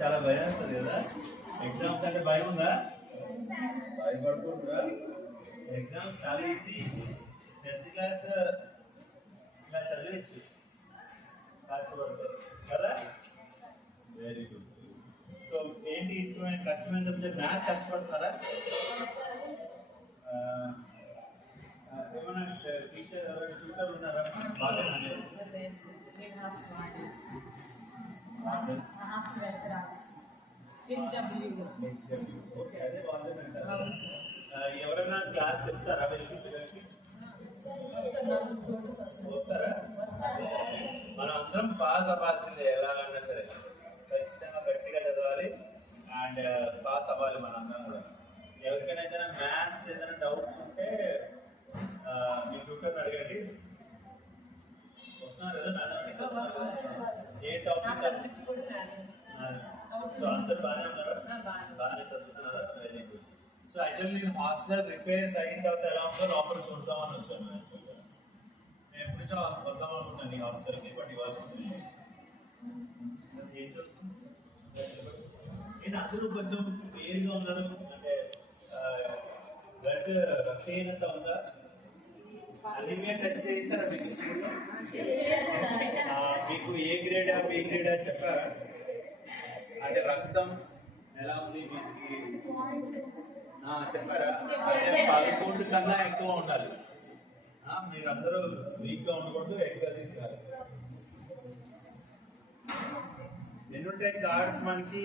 చాలా భయం వస్తుంది కదా ఎగ్జామ్స్ అంటే భయం ఉందా భయపడుకుంటురా ఎగ్జామ్స్ చాలా ఈజీ టెన్త్ క్లాస్ ఇలా చదివచ్చు కదా వెరీ గుడ్ సో ఏంటి ఇష్టమైన కష్టమైన సబ్జెక్ట్ మ్యాథ్స్ ఆ, ఏమన్నా టీచర్ ఎవరైనా ట్యూటర్ ఉన్నారా బాగా అంటారు ఎవరైనా క్లాస్ చెప్తారా పిల్లలకి? వస్తారా మనం అందరం పాస్ అవ్వాల్సిందే ఎలాగన్నా సరే. ఖచ్చితంగా గట్టిగా చదవాలి అండ్ పాస్ అవ్వాలి మన అందరం కూడా. ఎవరికైనా ఏదైనా మ్యాథ్స్ ఏదైనా డౌట్స్ ఉంటే మీ ట్యూటర్ అడగండి. వస్తున్నారు కదా ఏ topic సో అందరు బాగానే ఉన్నారా బాగానే చదువుతున్నారా వెరీ గుడ్ సో యాక్చువల్లీ నేను హాస్టల్ రిపేర్స్ అయిన తర్వాత ఎలా ఉందో లోపల చూద్దామని వచ్చాను actually. నేను ఎప్పటి నుంచో వద్దాం అనుకున్నాను ఈ హాస్టల్కి బట్ ఇవాళ ఏం చదువుతున్నావు? నేను అందరూ కొంచెం క్లియర్గా ఉన్నారు అంటే బ్లడ్ రక్తహీనత ఉందా అనిమియా టెస్ట్ చేశారా మీకు స్కూల్లో ఆ, మీకు ఏ గ్రేడా బి గ్రేడా చెప్పారా అంటే రక్తం ఎలా ఉంది మీకు చెప్పారా? పదకొండు కన్నా ఎక్కువ ఉండాలి. మీరందరూ వీక్గా ఉండకూడదు ఎక్కువ తీసుకోవాలి. ఎన్ని ఉంటాయి కార్డ్స్ మనకి?